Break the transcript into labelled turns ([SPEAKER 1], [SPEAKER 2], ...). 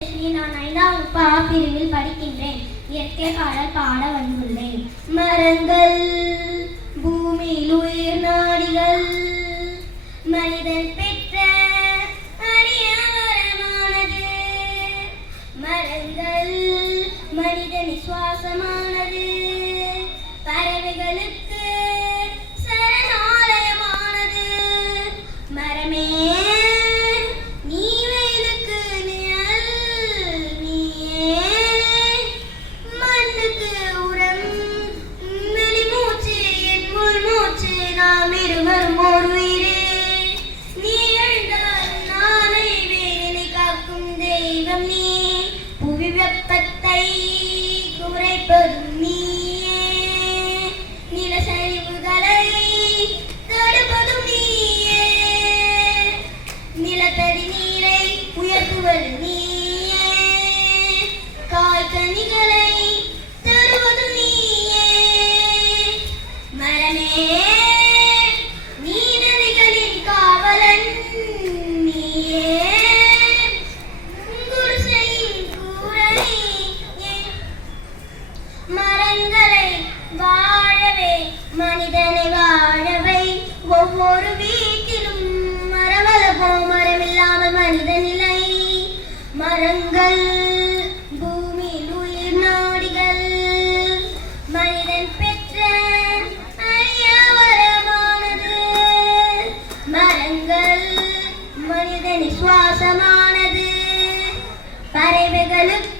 [SPEAKER 1] நான் ஐந்தாம் பா பிரிவில் படிக்கின்றேன். இயற்கை பாடல் பாட வந்துள்ளேன். மரங்கள் பூமியில் உயிர் நாடிகள் மனிதன் பெற்ற அரிய மரங்கள் மனிதன் சுவாசமானது. தெய்வம் நீ. புவி வெப்பத்தை குறைப்பதும் மனிதனை வாழவை ஒவ்வொரு வீட்டிலும் மரவலகோ மரமில்லாமல் மனிதன் இல்லை. மரங்கள் பூமியில் உயிர் நாடிகள். மனிதன் பெற்ற அரிய மரங்கள் மனிதன் சுவாசமானது. பறவைகளுக்கு